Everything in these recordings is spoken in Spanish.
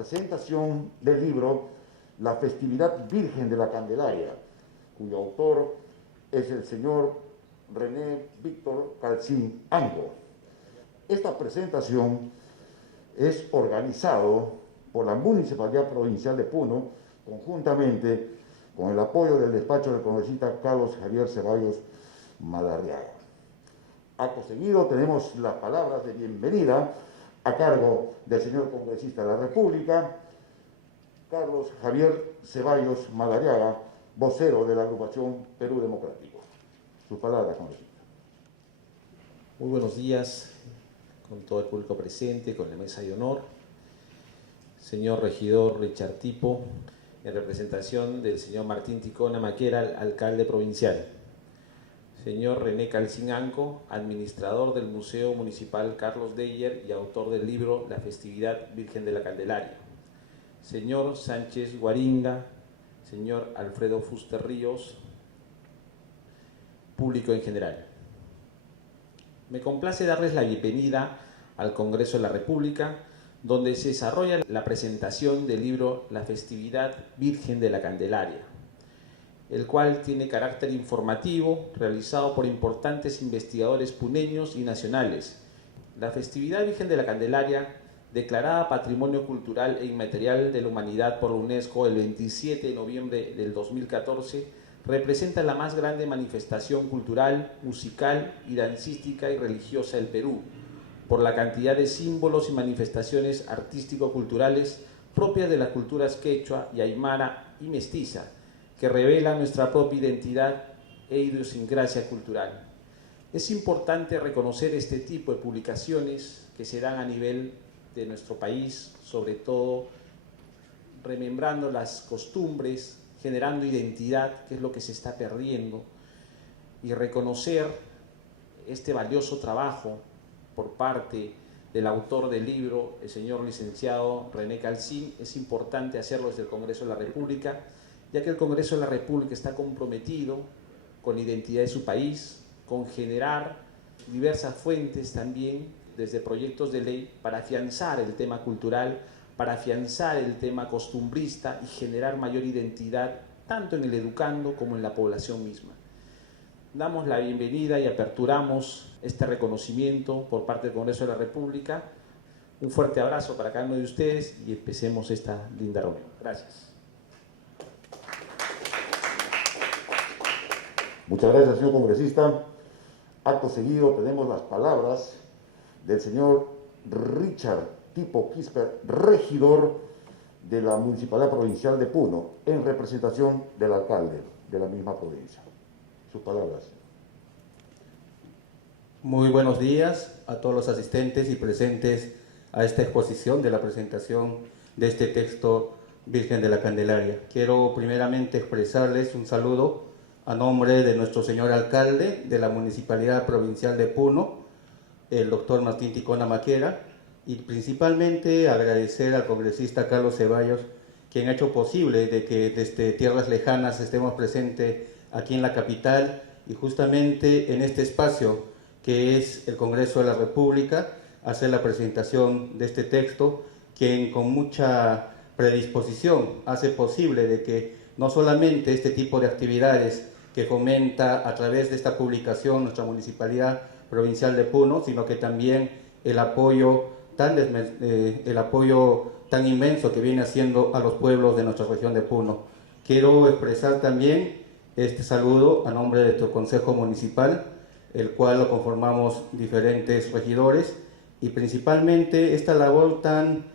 presentación del libro La Festividad Virgen de la Candelaria, cuyo autor es el señor René Víctor Calcín Ango. Esta presentación es organizado por la Municipalidad Provincial de Puno, conjuntamente con el apoyo del despacho del congresista Carlos Javier Ceballos Madariaga. Acto seguido tenemos las palabras de bienvenida a cargo del señor congresista de la República, Carlos Javier Ceballos Madariaga, vocero de la agrupación Perú Democrático. Sus palabras, congresista. Muy buenos días con todo el público presente, con la mesa de honor. Señor regidor Richard Tipo, en representación del señor Martín Ticona Maquera, alcalde provincial. Señor René Calcín Ango, administrador del Museo Municipal Carlos Dreyer y autor del libro La Festividad Virgen de la Candelaria. Señor Sánchez Guaringa, señor Alfredo Fuster Ríos, público en general. Me complace darles la bienvenida al Congreso de la República, donde se desarrolla la presentación del libro La Festividad Virgen de la Candelaria, el cual tiene carácter informativo, realizado por importantes investigadores puneños y nacionales. La Festividad Virgen de la Candelaria, declarada Patrimonio Cultural e Inmaterial de la Humanidad por la UNESCO el 27 de noviembre del 2014, representa la más grande manifestación cultural, musical y dancística y religiosa del Perú, por la cantidad de símbolos y manifestaciones artístico-culturales propias de las culturas quechua y aymara y mestiza, que revelan nuestra propia identidad e idiosincrasia cultural. Es importante reconocer este tipo de publicaciones que se dan a nivel de nuestro país, sobre todo remembrando las costumbres, generando identidad, que es lo que se está perdiendo, y reconocer este valioso trabajo por parte del autor del libro, el señor licenciado René Calcín. Es importante hacerlo desde el Congreso de la República, ya que el Congreso de la República está comprometido con la identidad de su país, con generar diversas fuentes también, desde proyectos de ley, para afianzar el tema cultural, para afianzar el tema costumbrista y generar mayor identidad, tanto en el educando como en la población misma. Damos la bienvenida y aperturamos este reconocimiento por parte del Congreso de la República. Un fuerte abrazo para cada uno de ustedes y empecemos esta linda reunión. Gracias. Muchas gracias, señor congresista. Acto seguido tenemos las palabras del señor Richard Tipo Quisper, regidor de la Municipalidad Provincial de Puno, en representación del alcalde de la misma provincia. Sus palabras. Muy buenos días a todos los asistentes y presentes a esta exposición de la presentación de este texto Virgen de la Candelaria. Quiero primeramente expresarles un saludo a nombre de nuestro señor alcalde de la Municipalidad Provincial de Puno, el doctor Martín Ticona Maquera, y principalmente agradecer al congresista Carlos Ceballos, quien ha hecho posible de que desde tierras lejanas estemos presentes aquí en la capital y justamente en este espacio que es el Congreso de la República, hacer la presentación de este texto, quien con mucha predisposición hace posible de que no solamente este tipo de actividades que fomenta a través de esta publicación nuestra Municipalidad Provincial de Puno, sino que también el apoyo tan inmenso que viene haciendo a los pueblos de nuestra región de Puno. Quiero expresar también este saludo a nombre de nuestro Consejo Municipal, el cual lo conformamos diferentes regidores, y principalmente esta labor tan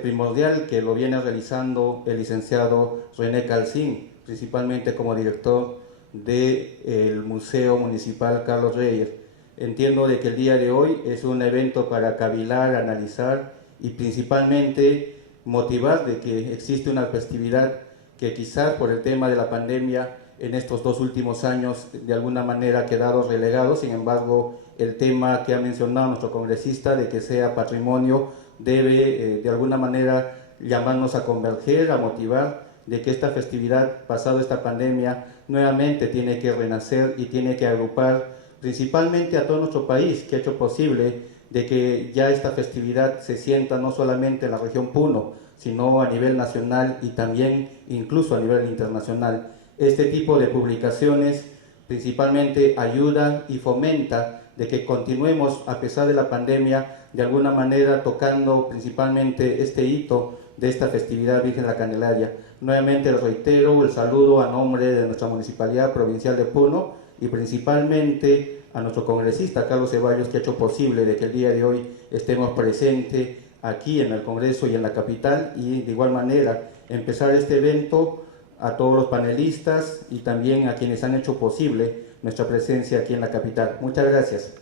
primordial que lo viene realizando el licenciado René Calcín, principalmente como director del Museo Municipal Carlos Dreyer. Entiendo de que el día de hoy es un evento para cavilar, analizar y principalmente motivar de que existe una festividad que quizás por el tema de la pandemia en estos 2 últimos años de alguna manera ha quedado relegado. Sin embargo, el tema que ha mencionado nuestro congresista de que sea patrimonio debe de alguna manera llamarnos a converger, a motivar de que esta festividad, pasado esta pandemia, nuevamente tiene que renacer y tiene que agrupar principalmente a todo nuestro país, que ha hecho posible de que ya esta festividad se sienta no solamente en la región Puno, sino a nivel nacional y también incluso a nivel internacional. Este tipo de publicaciones principalmente ayudan y fomentan de que continuemos, a pesar de la pandemia, de alguna manera tocando principalmente este hito de esta festividad Virgen de la Candelaria. Nuevamente les reitero el saludo a nombre de nuestra Municipalidad Provincial de Puno y principalmente a nuestro congresista Carlos Ceballos, que ha hecho posible de que el día de hoy estemos presentes aquí en el Congreso y en la capital, y de igual manera empezar este evento a todos los panelistas y también a quienes han hecho posible nuestra presencia aquí en la capital. Muchas gracias.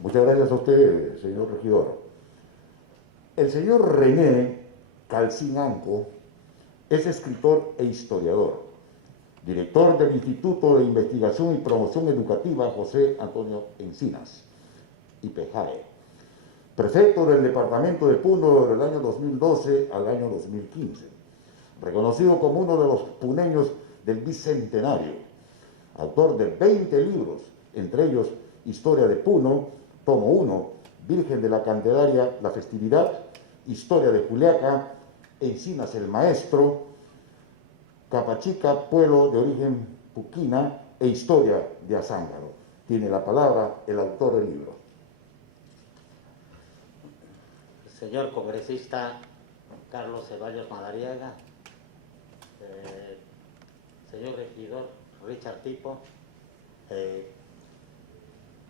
Muchas gracias a usted, señor regidor. El señor René Calcín Anco es escritor e historiador, director del Instituto de Investigación y Promoción Educativa José Antonio Encinas, IPEJAE, prefecto del departamento de Puno del año 2012 al año 2015, reconocido como uno de los puneños del Bicentenario, autor de 20 libros, entre ellos Historia de Puno, tomo 1, Virgen de la Candelaria, la festividad, Historia de Juliaca, Encinas el Maestro, Capachica, pueblo de origen puquina, e Historia de Azángaro. Tiene la palabra el autor del libro. Señor congresista Carlos Ceballos Madariaga, señor regidor Richard Tipo,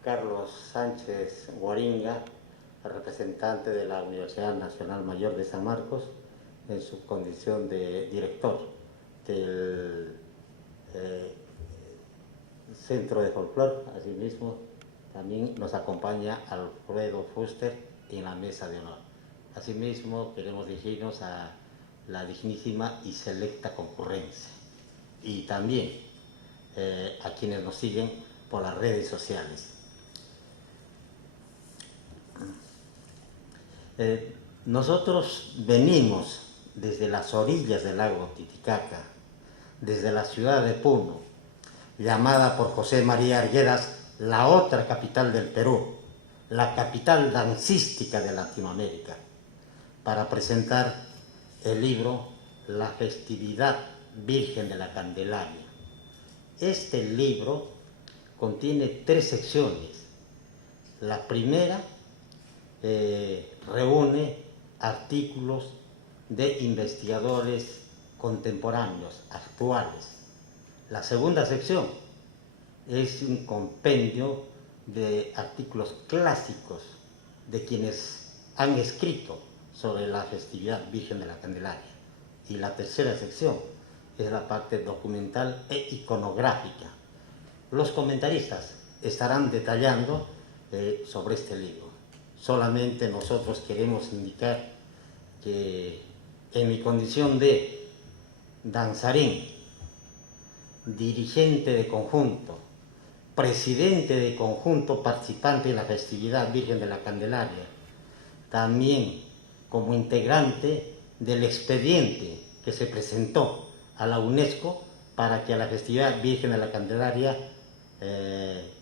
Carlos Sánchez Guaringa, representante de la Universidad Nacional Mayor de San Marcos, en su condición de director del Centro de Folclore. Asimismo, también nos acompaña Alfredo Fuster en la mesa de honor. Asimismo, queremos dirigirnos a la dignísima y selecta concurrencia y también a quienes nos siguen por las redes sociales. Nosotros venimos desde las orillas del lago Titicaca, desde la ciudad de Puno, llamada por José María Arguedas la otra capital del Perú, la capital dancística de Latinoamérica, para presentar el libro La festividad Virgen de la Candelaria. Este libro contiene 3 secciones. La primera reúne artículos de investigadores contemporáneos, actuales. La segunda sección es un compendio de artículos clásicos de quienes han escrito sobre la festividad Virgen de la Candelaria. Y la tercera sección es la parte documental e iconográfica. Los comentaristas estarán detallando sobre este libro. Solamente nosotros queremos indicar que en mi condición de danzarín, dirigente de conjunto, presidente de conjunto participante en la festividad Virgen de la Candelaria, también como integrante del expediente que se presentó a la UNESCO para que a la festividad Virgen de la Candelaria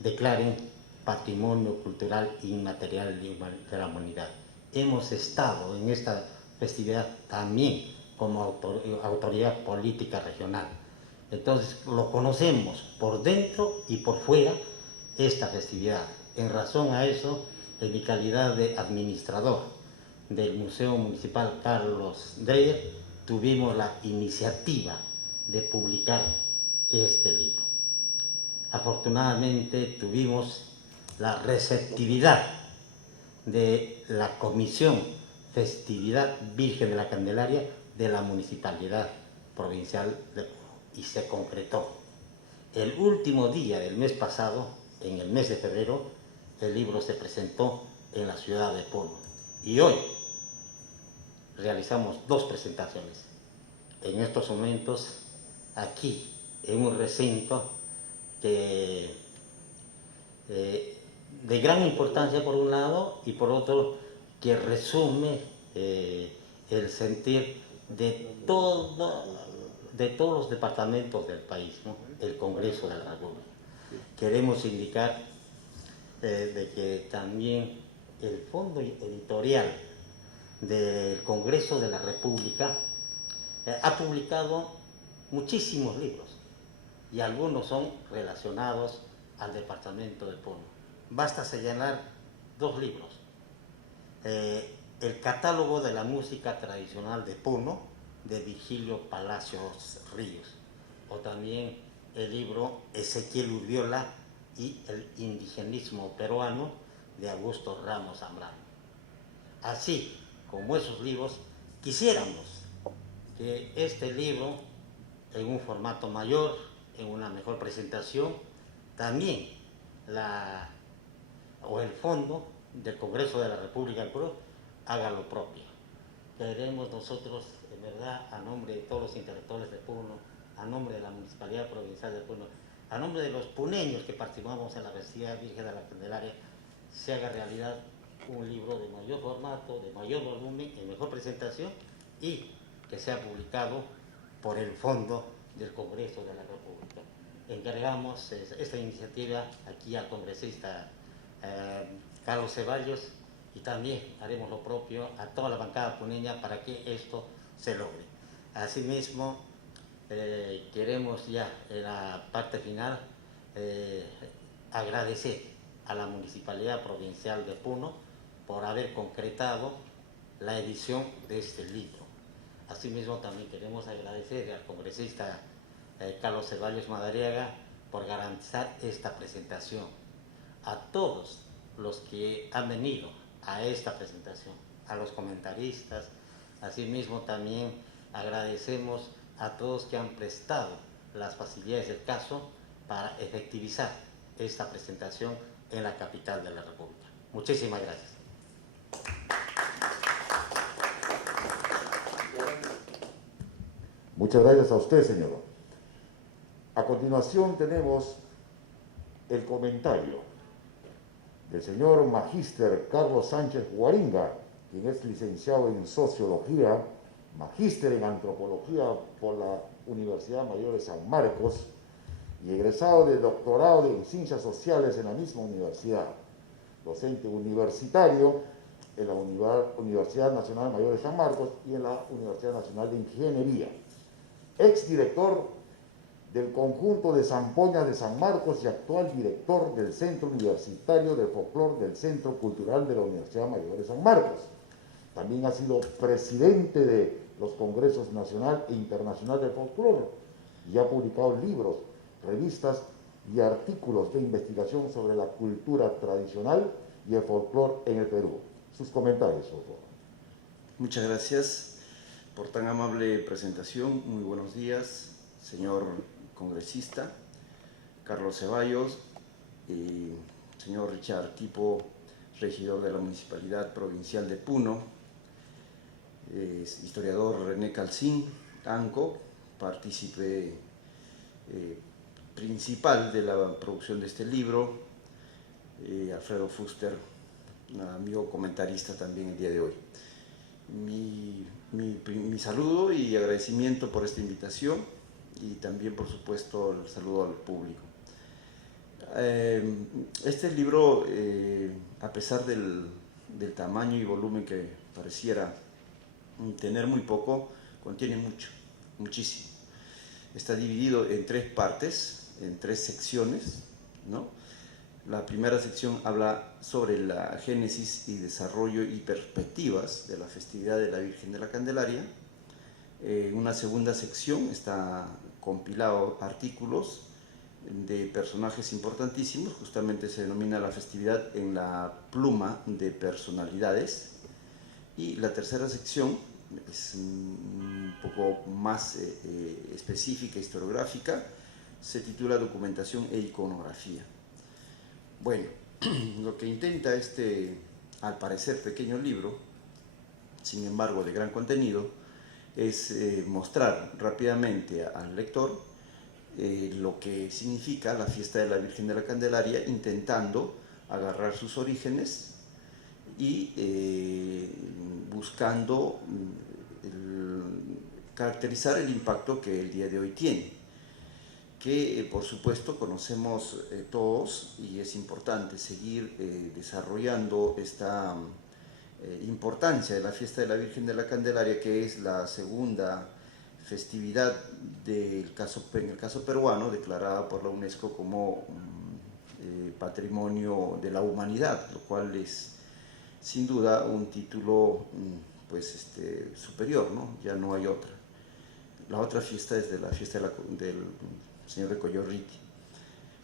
declaren Patrimonio Cultural Inmaterial de la Humanidad. Hemos estado en esta festividad también como autoridad política regional. Entonces lo conocemos por dentro y por fuera esta festividad. En razón a eso, en mi calidad de administrador del Museo Municipal Carlos Dreyer, tuvimos la iniciativa de publicar este libro. Afortunadamente tuvimos la receptividad de la Comisión Festividad Virgen de la Candelaria de la Municipalidad Provincial de Puno, y se concretó. El último día del mes pasado, en el mes de febrero, el libro se presentó en la ciudad de Puno. Y hoy realizamos 2 presentaciones. En estos momentos, aquí, en un recinto que, de gran importancia por un lado, y por otro que resume el sentir de todos los departamentos del país, ¿no? El Congreso de la República. Queremos indicar de que también el fondo editorial del Congreso de la República ha publicado muchísimos libros y algunos son relacionados al departamento de Puno. Basta señalar 2 libros. El catálogo de la música tradicional de Puno, de Virgilio Palacios Ríos, o también el libro Ezequiel Urbiola y el indigenismo peruano, de Augusto Ramos Zambrano. Así como esos libros, quisiéramos que este libro, en un formato mayor, en una mejor presentación, también el fondo del Congreso de la República del Perú haga lo propio. Queremos nosotros, en verdad, a nombre de todos los intelectuales de Puno, a nombre de la Municipalidad Provincial de Puno, a nombre de los puneños que participamos en la festividad Virgen de la Candelaria, se haga realidad un libro de mayor formato, de mayor volumen, en mejor presentación, y que sea publicado por el Fondo del Congreso de la República. Encargamos esta iniciativa aquí al congresista Carlos Ceballos, y también haremos lo propio a toda la bancada puneña para que esto se logre. Asimismo, queremos ya en la parte final agradecer a la Municipalidad Provincial de Puno por haber concretado la edición de este libro. Asimismo, también queremos agradecer al congresista Carlos Ceballos Madariaga por garantizar esta presentación. A todos los que han venido a esta presentación, a los comentaristas, asimismo también agradecemos a todos que han prestado las facilidades del caso para efectivizar esta presentación en la capital de la República. Muchísimas gracias. Muchas gracias a usted, señor. A continuación tenemos el comentario del señor magíster Carlos Sánchez Guaringa, quien es licenciado en Sociología, magíster en Antropología por la Universidad Mayor de San Marcos y egresado de doctorado en Ciencias Sociales en la misma universidad, docente universitario en la Universidad Nacional Mayor de San Marcos y en la Universidad Nacional de Ingeniería, exdirector del conjunto de Zampoñas de San Marcos y actual director del Centro Universitario de Folclor del Centro Cultural de la Universidad Mayor de San Marcos. También ha sido presidente de los Congresos Nacional e Internacional de Folclor y ha publicado libros, revistas y artículos de investigación sobre la cultura tradicional y el folclor en el Perú. Sus comentarios, por favor. Muchas gracias por tan amable presentación. Muy buenos días, señor congresista Carlos Ceballos y señor Richard Tipo, regidor de la Municipalidad Provincial de Puno, historiador René Calcín Anco, partícipe principal de la producción de este libro, Alfredo Fuster, un amigo comentarista también el día de hoy. Mi saludo y agradecimiento por esta invitación y también, por supuesto, el saludo al público. Este libro, a pesar del tamaño y volumen que pareciera tener muy poco, contiene mucho, muchísimo. Está dividido en 3 partes, en 3 secciones, ¿no? La primera sección habla sobre la génesis y desarrollo y perspectivas de la festividad de la Virgen de la Candelaria. En una segunda sección está compilado artículos de personajes importantísimos, justamente se denomina la festividad en la pluma de personalidades. Y la tercera sección es un poco más específica, historiográfica, se titula Documentación e Iconografía. Bueno, lo que intenta este, al parecer, pequeño libro, sin embargo de gran contenido, es mostrar rápidamente al lector lo que significa la fiesta de la Virgen de la Candelaria, intentando agarrar sus orígenes y buscando caracterizar el impacto que el día de hoy tiene. que por supuesto conocemos todos, y es importante seguir desarrollando esta importancia de la fiesta de la Virgen de la Candelaria, que es la segunda festividad en el caso peruano, declarada por la UNESCO como Patrimonio de la Humanidad, lo cual es sin duda un título pues, superior, ¿no? Ya no hay otra. La otra fiesta es la fiesta del señor de Coyorriti.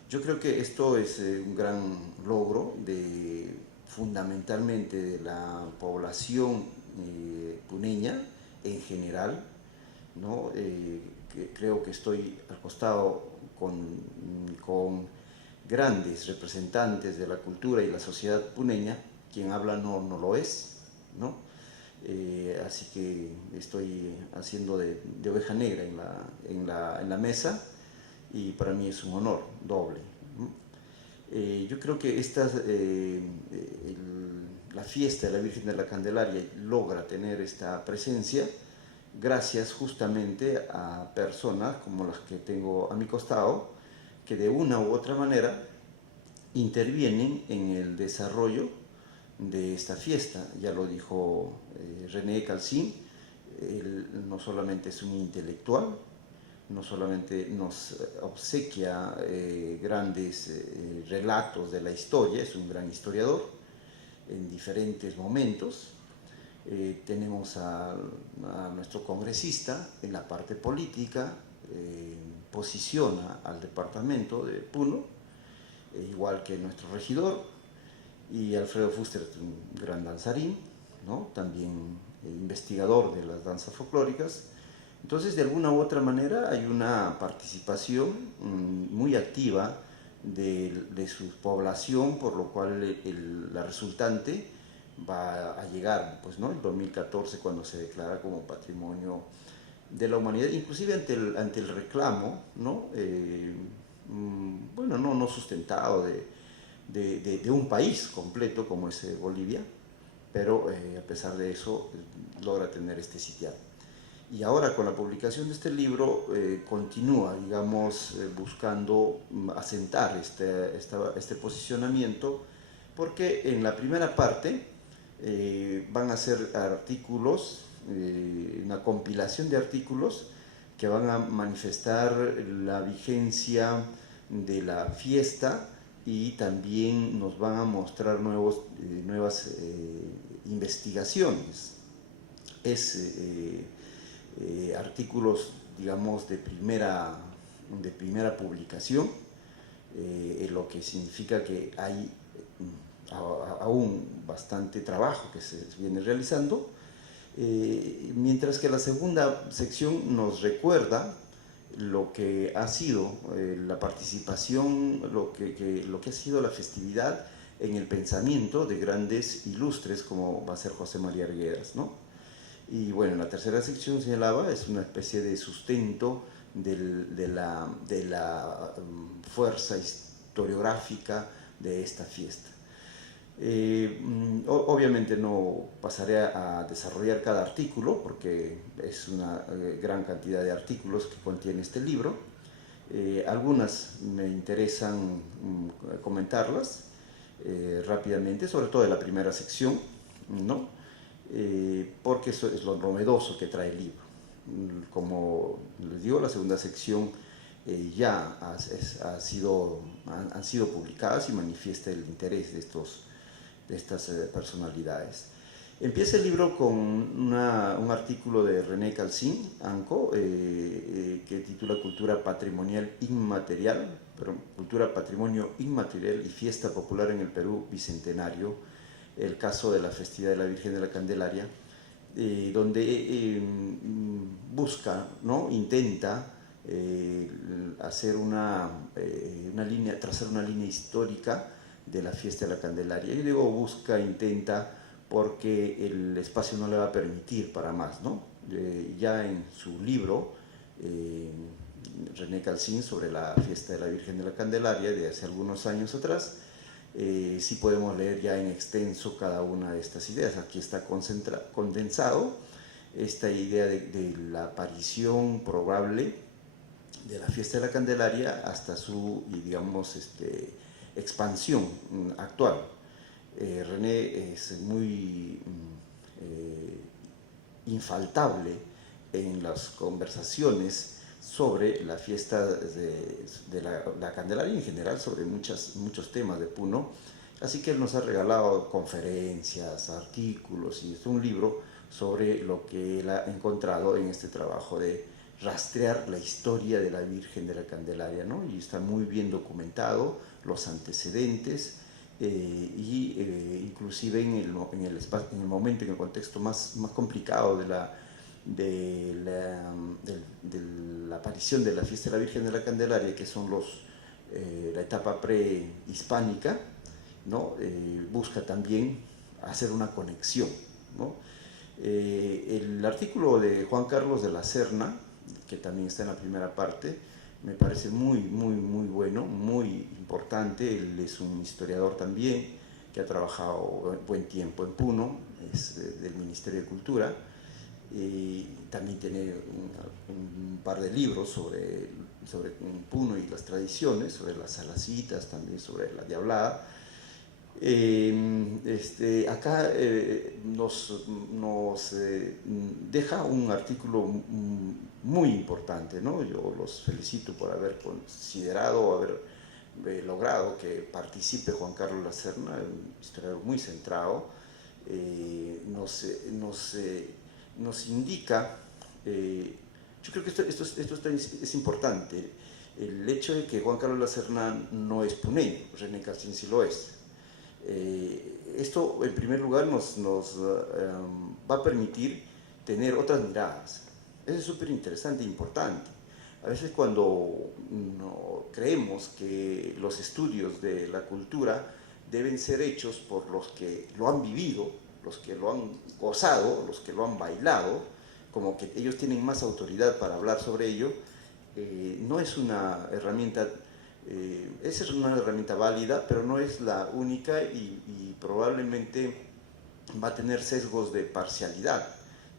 Yo creo que esto es un gran logro fundamentalmente de la población puneña en general, ¿no? Creo que estoy al costado con grandes representantes de la cultura y la sociedad puneña. Quien habla no lo es, ¿no? Así que estoy haciendo de oveja negra en la mesa, y para mí es un honor doble, ¿no? Yo creo que la fiesta de la Virgen de la Candelaria logra tener esta presencia gracias justamente a personas como las que tengo a mi costado, que de una u otra manera intervienen en el desarrollo de esta fiesta. Ya lo dijo René Calcín, él no solamente es un intelectual, no solamente nos obsequia grandes relatos de la historia, es un gran historiador en diferentes momentos. Tenemos a nuestro congresista en la parte política, posiciona al departamento de Puno, igual que nuestro regidor, y Alfredo Fuster, un gran danzarín, ¿no? También investigador de las danzas folclóricas. Entonces, de alguna u otra manera, hay una participación muy activa de su población, por lo cual la resultante va a llegar, pues, ¿no? En 2014, cuando se declara como Patrimonio de la Humanidad, inclusive ante el reclamo, ¿no? Bueno, no sustentado de un país completo como es Bolivia, pero a pesar de eso logra tener este sitial. Y ahora, con la publicación de este libro, continúa, digamos, buscando asentar este posicionamiento, porque en la primera parte van a ser artículos, una compilación de artículos que van a manifestar la vigencia de la fiesta, y también nos van a mostrar nuevas investigaciones. Artículos, digamos, de primera publicación, lo que significa que hay aún bastante trabajo que se viene realizando, mientras que la segunda sección nos recuerda lo que ha sido la participación, lo que ha sido la festividad en el pensamiento de grandes ilustres como va a ser José María Arguedas, ¿no? Y bueno, en la tercera sección señalaba, es una especie de sustento de la fuerza historiográfica de esta fiesta. Obviamente no pasaré a desarrollar cada artículo, porque es una gran cantidad de artículos que contiene este libro. Algunas me interesan comentarlas rápidamente, sobre todo de la primera sección, ¿no? Porque eso es lo novedoso que trae el libro. Como les digo, la segunda sección ya han sido publicadas y manifiesta el interés de estas personalidades. Empieza el libro con un artículo de René Calcín, ANCO, que titula Cultura Patrimonio Inmaterial y Fiesta Popular en el Perú Bicentenario, el caso de la festividad de la Virgen de la Candelaria, donde busca, ¿no? Intenta hacer trazar una línea histórica de la fiesta de la Candelaria. Y digo intenta, porque el espacio no le va a permitir para más, ¿no? Ya en su libro, René Calcín, sobre la fiesta de la Virgen de la Candelaria, de hace algunos años atrás, sí podemos leer ya en extenso cada una de estas ideas. Aquí está condensado esta idea de la aparición probable de la fiesta de la Candelaria hasta su, digamos, expansión actual. René es muy infaltable en las conversaciones sobre la fiesta de la Candelaria y en general sobre muchos temas de Puno. Así que él nos ha regalado conferencias, artículos y es un libro sobre lo que él ha encontrado en este trabajo de rastrear la historia de la Virgen de la Candelaria, ¿no? Y está muy bien documentado los antecedentes inclusive en el momento, en el contexto más complicado de la aparición de la fiesta de la Virgen de la Candelaria, que son la etapa prehispánica, ¿no? Busca también hacer una conexión, ¿no? El artículo de Juan Carlos de la Serna, que también está en la primera parte, me parece muy bueno, muy importante. Él es un historiador también que ha trabajado buen tiempo en Puno, es del Ministerio de Cultura, y también tiene un par de libros sobre Puno y las tradiciones, sobre las salacitas, también sobre la diablada. Acá nos deja un artículo muy importante, ¿no? Yo los felicito por haber considerado, haber logrado que participe Juan Carlos La Serna, un historiador muy centrado. Nos indica, yo creo que esto es importante, el hecho de que Juan Carlos La Serna no es puneño, René Calcín sí lo es. Esto en primer lugar nos va a permitir tener otras miradas. Eso es súper interesante e importante. A veces cuando creemos que los estudios de la cultura deben ser hechos por los que lo han vivido, los que lo han gozado, los que lo han bailado, como que ellos tienen más autoridad para hablar sobre ello, no es una herramienta. Es una herramienta válida, pero no es la única y probablemente va a tener sesgos de parcialidad,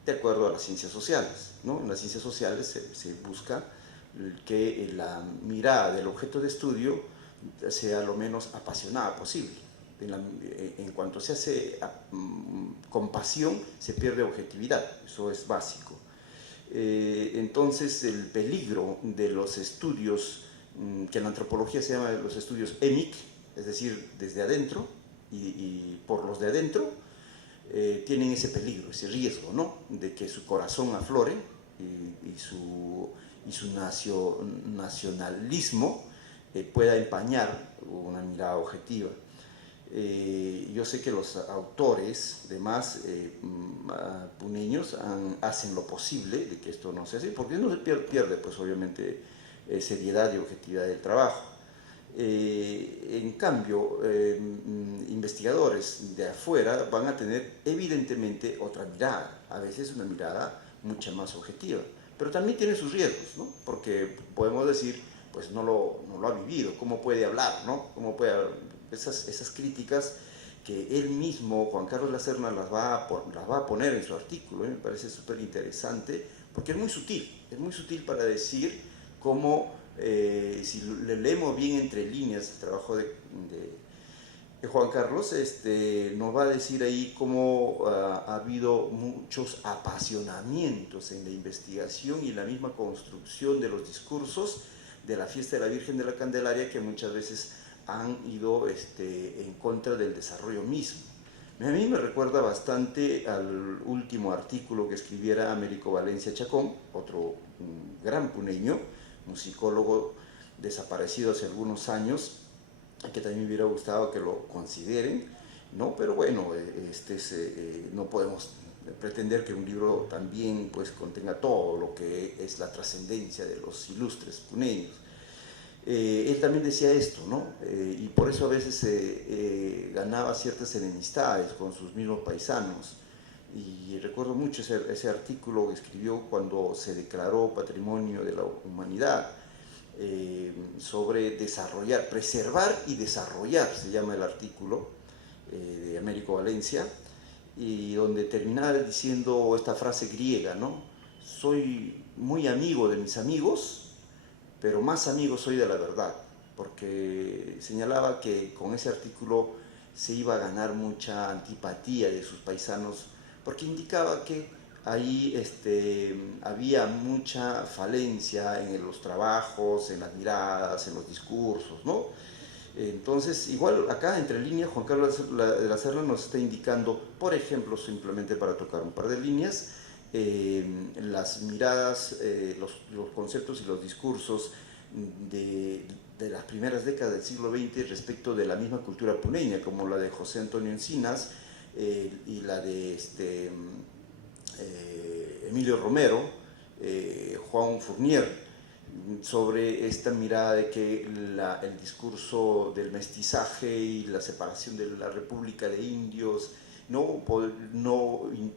de acuerdo a las ciencias sociales, ¿no? En las ciencias sociales se busca que la mirada del objeto de estudio sea lo menos apasionada posible. En cuanto se hace con pasión, se pierde objetividad, eso es básico. Entonces, el peligro de los estudios que en la antropología se llama los estudios EMIC, es decir, desde adentro y por los de adentro, tienen ese peligro, ese riesgo, ¿no? De que su corazón aflore y su nacionalismo pueda empañar una mirada objetiva. Yo sé que los autores, demás puneños, hacen lo posible de que esto no sea así, porque no se pierde, pues obviamente, seriedad y objetividad del trabajo. En cambio, investigadores de afuera van a tener evidentemente otra mirada, a veces una mirada mucho más objetiva, pero también tiene sus riesgos, ¿no? Porque podemos decir, pues no lo ha vivido, ¿cómo puede hablar, ¿no? ¿Cómo puede esas críticas que él mismo, Juan Carlos La Serna, las va a poner en su artículo, me parece súper interesante, porque es muy sutil para decir cómo, si le leemos bien entre líneas el trabajo de Juan Carlos, nos va a decir ahí cómo ha habido muchos apasionamientos en la investigación y la misma construcción de los discursos de la fiesta de la Virgen de la Candelaria, que muchas veces han ido en contra del desarrollo mismo. A mí me recuerda bastante al último artículo que escribiera Américo Valencia Chacón, otro gran puneño, musicólogo desaparecido hace algunos años, que también me hubiera gustado que lo consideren, ¿no? Pero bueno, no podemos pretender que un libro también pues contenga todo lo que es la trascendencia de los ilustres puneños. Él también decía esto, ¿no? Y por eso a veces ganaba ciertas enemistades con sus mismos paisanos. Y recuerdo mucho ese artículo que escribió cuando se declaró Patrimonio de la Humanidad, sobre preservar y desarrollar, se llama el artículo de Américo Valencia, y donde terminaba diciendo esta frase griega, ¿no? Soy muy amigo de mis amigos, pero más amigo soy de la verdad, porque señalaba que con ese artículo se iba a ganar mucha antipatía de sus paisanos, porque indicaba que ahí había mucha falencia en los trabajos, en las miradas, en los discursos, ¿no? Entonces, igual acá entre líneas, Juan Carlos de la Serna nos está indicando, por ejemplo, simplemente para tocar un par de líneas, las miradas, los conceptos y los discursos de las primeras décadas del siglo XX respecto de la misma cultura puneña, como la de José Antonio Encinas y la de Emilio Romero, Juan Fournier, sobre esta mirada de que el discurso del mestizaje y la separación de la República de Indios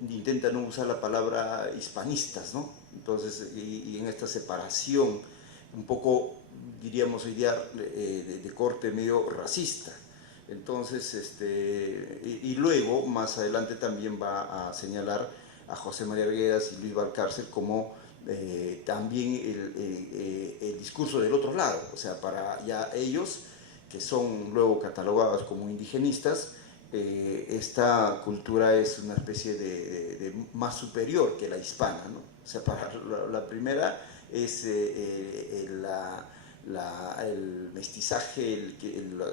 intenta no usar la palabra hispanistas, ¿no? Entonces, y en esta separación un poco, diríamos hoy día, de corte medio racista. Entonces, y luego, más adelante también va a señalar a José María Arguedas y Luis Valcárcel como también el discurso del otro lado, o sea, para ya ellos, que son luego catalogados como indigenistas, esta cultura es una especie de más superior que la hispana, ¿no? O sea, para la primera es el mestizaje,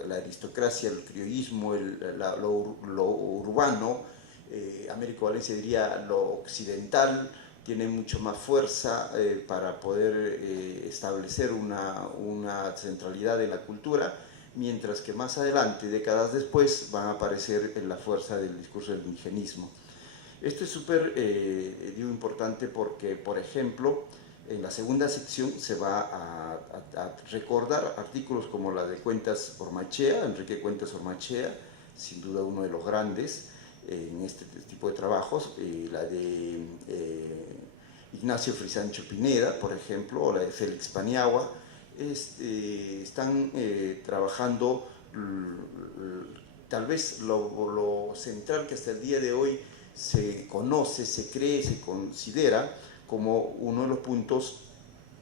la aristocracia, el criollismo, lo urbano, Américo Valencia diría lo occidental, tiene mucho más fuerza para poder establecer una centralidad de la cultura, mientras que más adelante, décadas después, van a aparecer en la fuerza del discurso del indigenismo. Esto es súper importante porque, por ejemplo, en la segunda sección se va a recordar artículos como la de Cuentas Ormachea, Enrique Cuentas Ormachea, sin duda uno de los grandes en este tipo de trabajos, la de Ignacio Frisancho Pineda, por ejemplo, o la de Félix Paniagua. Están trabajando tal vez lo central que hasta el día de hoy se conoce, se cree, se considera como uno de los puntos,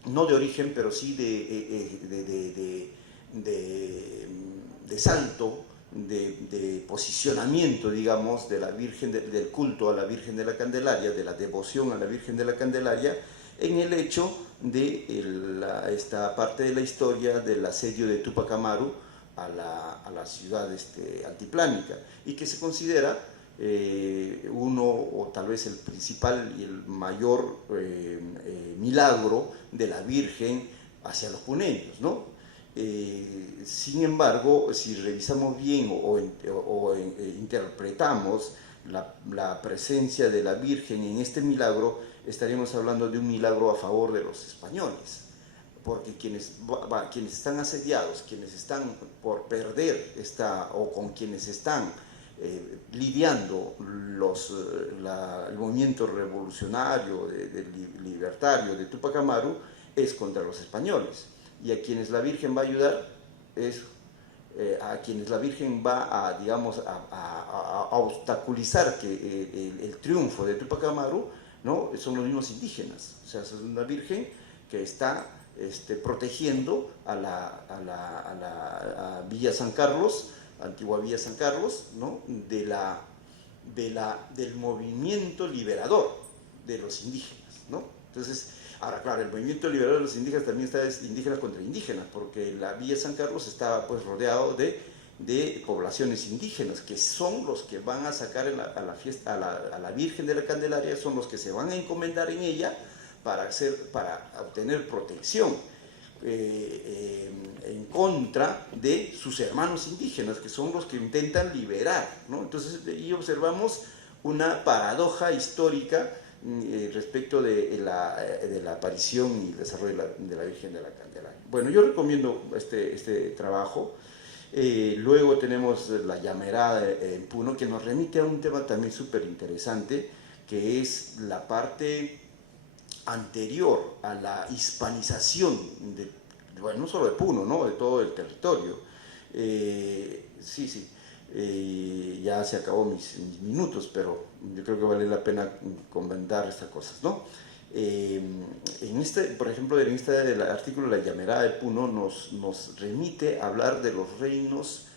no de origen, pero sí de salto, de posicionamiento, digamos, de la Virgen, del culto a la Virgen de la Candelaria, de la devoción a la Virgen de la Candelaria, en el hecho de esta parte de la historia del asedio de Túpac Amaru a la ciudad altiplánica, y que se considera uno, o tal vez el principal y el mayor milagro de la Virgen hacia los puneños, ¿no? Sin embargo, si revisamos bien o interpretamos la presencia de la Virgen en este milagro, estaríamos hablando de un milagro a favor de los españoles, porque quienes están asediados, quienes están por perder o con quienes están lidiando el movimiento revolucionario, libertario de Túpac Amaru, es contra los españoles, y a quienes la Virgen va a ayudar es a quienes la Virgen va a, digamos, a obstaculizar el triunfo de Túpac Amaru, ¿no? Son los mismos indígenas. O sea, es una Virgen que está protegiendo a Villa San Carlos, antigua Villa San Carlos, ¿no? del movimiento liberador de los indígenas, ¿no? Entonces, ahora, claro, el movimiento liberador de los indígenas también está indígenas contra indígenas, porque la Villa San Carlos estaba pues rodeado de poblaciones indígenas, que son los que van a sacar a la Virgen de la Candelaria, son los que se van a encomendar en ella para obtener protección en contra de sus hermanos indígenas, que son los que intentan liberar, ¿no? Entonces, ahí observamos una paradoja histórica respecto de la aparición y el desarrollo de la Virgen de la Candelaria. Bueno, yo recomiendo este trabajo. Luego tenemos La Llamerada en Puno, que nos remite a un tema también súper interesante, que es la parte anterior a la hispanización, bueno, no solo de Puno, ¿no? De todo el territorio. Ya se acabó mis minutos, pero yo creo que vale la pena comentar estas cosas, ¿no? Por ejemplo, en el artículo La Llamerada de Puno nos remite a hablar de los reinos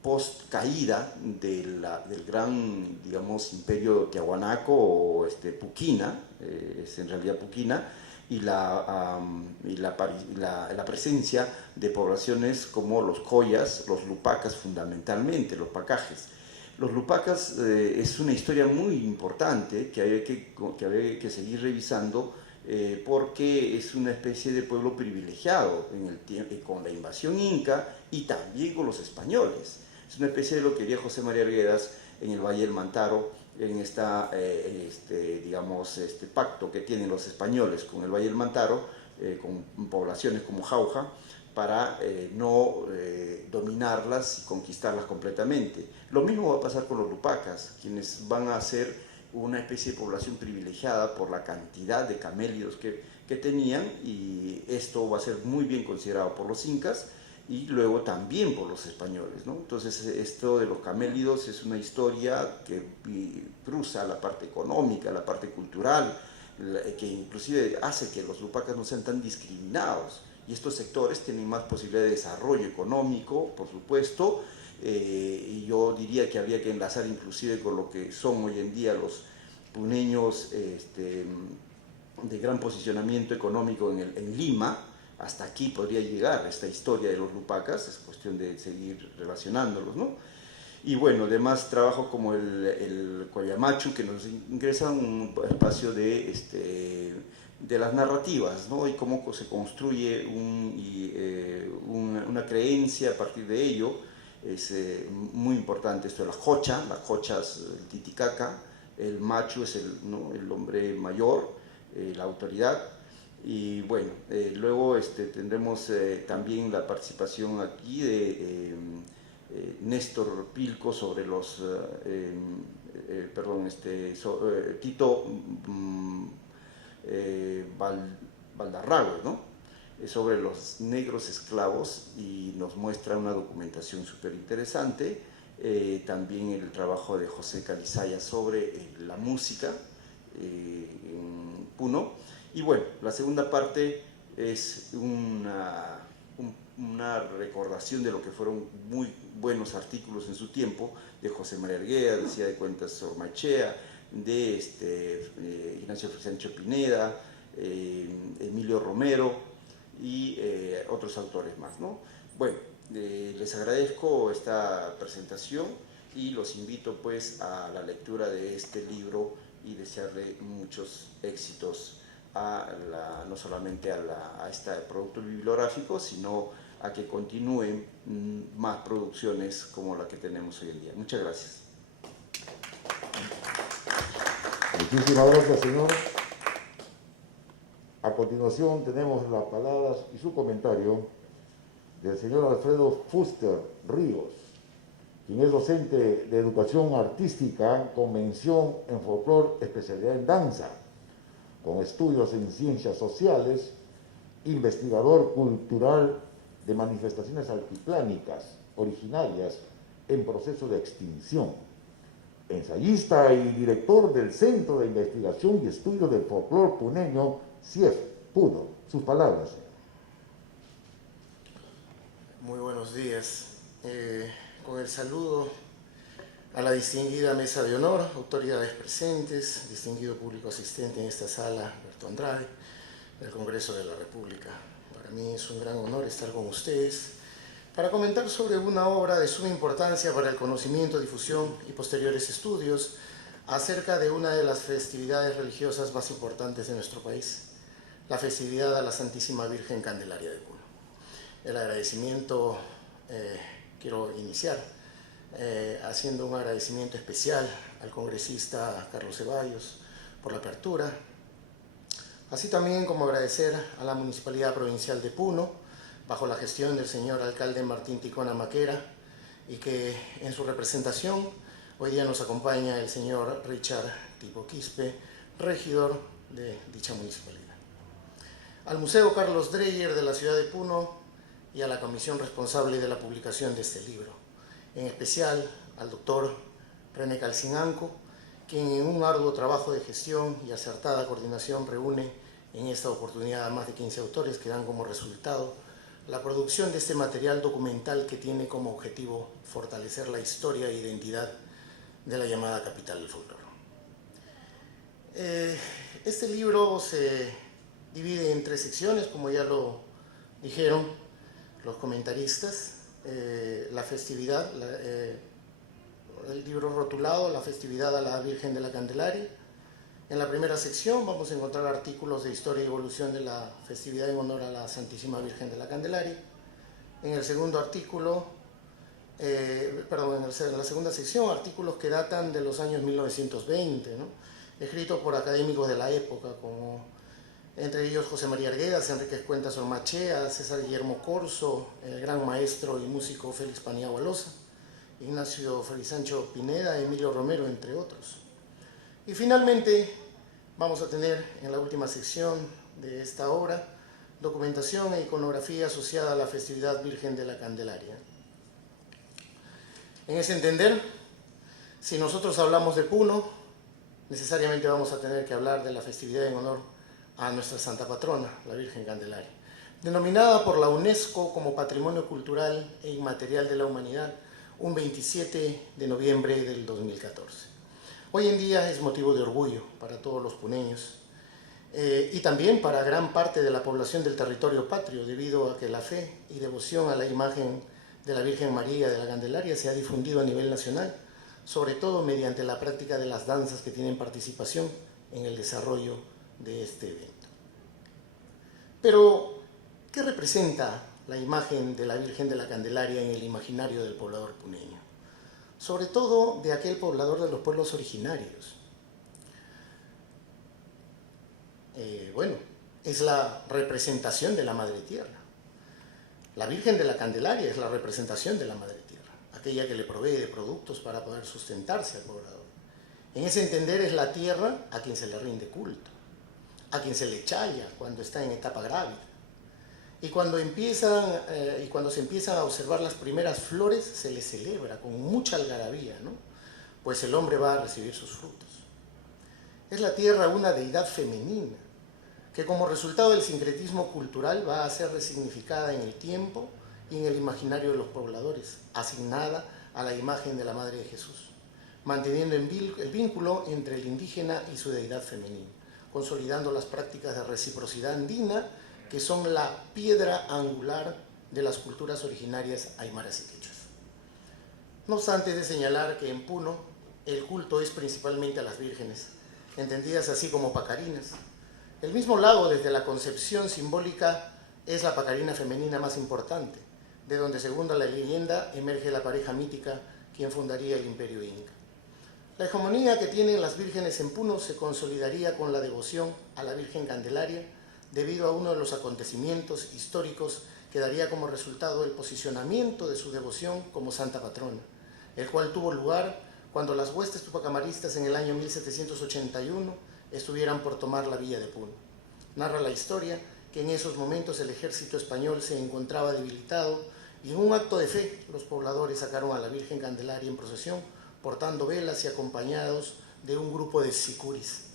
post caída del gran, digamos, imperio tiahuanaco o Puquina, es en realidad Puquina, y la presencia de poblaciones como los Collas, los Lupacas fundamentalmente, los Pacajes. Los Lupacas es una historia muy importante que había que seguir revisando porque es una especie de pueblo privilegiado con la invasión inca y también con los españoles. Es una especie de lo que diría José María Arguedas en el Valle del Mantaro, en este pacto que tienen los españoles con el Valle del Mantaro, con poblaciones como Jauja, para no dominarlas y conquistarlas completamente. Lo mismo va a pasar con los Lupacas, quienes van a ser una especie de población privilegiada por la cantidad de camélidos que tenían, y esto va a ser muy bien considerado por los incas y luego también por los españoles, ¿no? Entonces esto de los camélidos es una historia que cruza la parte económica, la parte cultural, que inclusive hace que los Lupacas no sean tan discriminados, y estos sectores tienen más posibilidad de desarrollo económico, por supuesto, y yo diría que habría que enlazar inclusive con lo que son hoy en día los puneños de gran posicionamiento económico en Lima. Hasta aquí podría llegar esta historia de los Lupacas, es cuestión de seguir relacionándolos, ¿no? Y bueno, además trabajo como el Coyamachu, que nos ingresa un espacio de las narrativas, ¿no? Y cómo se construye una creencia a partir de ello. Es muy importante esto de las jochas, el Titicaca, el machu es el hombre mayor, la autoridad. Y bueno, luego tendremos también la participación aquí de Néstor Pilco sobre los, Tito Valdarrago, ¿no? Sobre los negros esclavos, y nos muestra una documentación súper interesante. También el trabajo de José Calizaya sobre la música en Puno. Y bueno, la segunda parte es una recordación de lo que fueron muy buenos artículos en su tiempo, de José María Arguedas, decía de Cuentas Ormaechea, de Ignacio Sancho Pineda, Emilio Romero, y otros autores más, ¿no? Bueno, les agradezco esta presentación y los invito pues a la lectura de este libro y desearle muchos éxitos no solamente a este producto bibliográfico, sino a que continúen más producciones como la que tenemos hoy en día. Muchas gracias. Muchísimas gracias, señor. A continuación tenemos las palabras y su comentario del señor Alfredo Fuster Ríos, quien es docente de educación artística con mención en folclore, especialidad en danza, con estudios en ciencias sociales, investigador cultural de manifestaciones altiplánicas originarias en proceso de extinción, ensayista y director del Centro de Investigación y Estudios del Folclore Puneño, CIEF, Puno. Sus palabras. Muy buenos días. Con el saludo a la distinguida mesa de honor, autoridades presentes, distinguido público asistente en esta sala, Alberto Andrade, del Congreso de la República. Para mí es un gran honor estar con ustedes para comentar sobre una obra de suma importancia para el conocimiento, difusión y posteriores estudios acerca de una de las festividades religiosas más importantes de nuestro país, la festividad a la Santísima Virgen Candelaria de Puno. El agradecimiento, quiero iniciar haciendo un agradecimiento especial al congresista Carlos Ceballos por la apertura, así también como agradecer a la Municipalidad Provincial de Puno, bajo la gestión del señor alcalde Martín Ticona Maquera, y que en su representación hoy día nos acompaña el señor Richard Tipo Quispe, regidor de dicha municipalidad. Al Museo Carlos Dreyer de la ciudad de Puno y a la comisión responsable de la publicación de este libro, en especial al doctor René Calcinanco, quien en un arduo trabajo de gestión y acertada coordinación reúne en esta oportunidad a más de 15 autores que dan como resultado la producción de este material documental que tiene como objetivo fortalecer la historia e identidad de la llamada capital del folclore. Este libro se divide en 3 secciones, como ya lo dijeron los comentaristas. La festividad, el libro rotulado, la festividad a la Virgen de la Candelaria. En la primera sección vamos a encontrar artículos de historia y evolución de la festividad en honor a la Santísima Virgen de la Candelaria. En el segundo artículo, en la segunda sección, artículos que datan de los años 1920, ¿no? Escritos por académicos de la época, como entre ellos José María Arguedas, Enríquez Cuentas Ormachea, César Guillermo Corso, el gran maestro y músico Félix Paniagua Loza, Ignacio Felisancho Pineda, Emilio Romero, entre otros. Y finalmente vamos a tener en la última sección de esta obra documentación e iconografía asociada a la festividad Virgen de la Candelaria. En ese entender, si nosotros hablamos de Puno, necesariamente vamos a tener que hablar de la festividad en honor a nuestra santa patrona, la Virgen Candelaria, denominada por la UNESCO como Patrimonio Cultural e Inmaterial de la Humanidad un 27 de noviembre del 2014. Hoy en día es motivo de orgullo para todos los puneños y también para gran parte de la población del territorio patrio, debido a que la fe y devoción a la imagen de la Virgen María de la Candelaria se ha difundido a nivel nacional, sobre todo mediante la práctica de las danzas que tienen participación en el desarrollo de este evento. Pero, ¿qué representa la imagen de la Virgen de la Candelaria en el imaginario del poblador puneño? Sobre todo de aquel poblador de los pueblos originarios. Bueno, es la representación de la Madre Tierra. La Virgen de la Candelaria es la representación de la Madre Tierra, aquella que le provee de productos para poder sustentarse al poblador. En ese entender es la tierra a quien se le rinde culto, a quien se le challa cuando está en etapa grávida. Y cuando se empiezan a observar las primeras flores, se le celebra con mucha algarabía, ¿no? Pues el hombre va a recibir sus frutos. Es la tierra una deidad femenina, que como resultado del sincretismo cultural va a ser resignificada en el tiempo y en el imaginario de los pobladores, asignada a la imagen de la Madre de Jesús, manteniendo el vínculo entre el indígena y su deidad femenina, consolidando las prácticas de reciprocidad andina, que son la piedra angular de las culturas originarias aymaras y quechuas. No obstante, de señalar que en Puno el culto es principalmente a las vírgenes, entendidas así como pacarinas. El mismo lago, desde la concepción simbólica, es la pacarina femenina más importante, de donde, según la leyenda, emerge la pareja mítica quien fundaría el imperio inca. La hegemonía que tienen las vírgenes en Puno se consolidaría con la devoción a la Virgen Candelaria, debido a uno de los acontecimientos históricos que daría como resultado el posicionamiento de su devoción como santa patrona, el cual tuvo lugar cuando las huestes tupacamaristas en el año 1781 estuvieran por tomar la villa de Puno. Narra la historia que en esos momentos el ejército español se encontraba debilitado y en un acto de fe los pobladores sacaron a la Virgen Candelaria en procesión, portando velas y acompañados de un grupo de sicuris.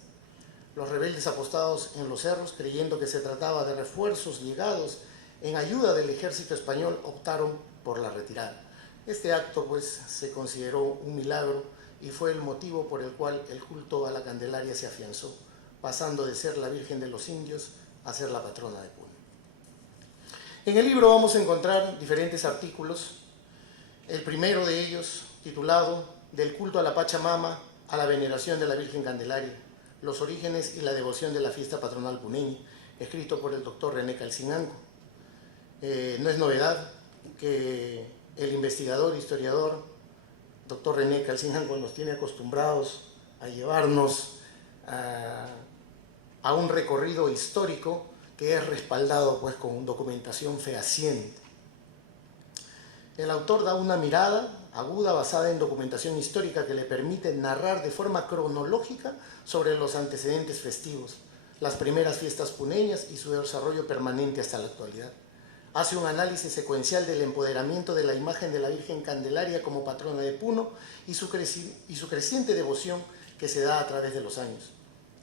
Los rebeldes apostados en los cerros, creyendo que se trataba de refuerzos llegados en ayuda del ejército español, optaron por la retirada. Este acto pues se consideró un milagro y fue el motivo por el cual el culto a la Candelaria se afianzó, pasando de ser la Virgen de los Indios a ser la patrona de Puno. En el libro vamos a encontrar diferentes artículos. El primero de ellos, titulado Del culto a la Pachamama a la veneración de la Virgen Candelaria, los orígenes y la devoción de la fiesta patronal puneña, escrito por el doctor René Calcinango. No es novedad que el investigador, historiador, doctor René Calcinango nos tiene acostumbrados a llevarnos a un recorrido histórico que es respaldado pues con documentación fehaciente. El autor da una mirada aguda basada en documentación histórica que le permite narrar de forma cronológica sobre los antecedentes festivos, las primeras fiestas puneñas y su desarrollo permanente hasta la actualidad. Hace un análisis secuencial del empoderamiento de la imagen de la Virgen Candelaria como patrona de Puno y su creciente devoción que se da a través de los años.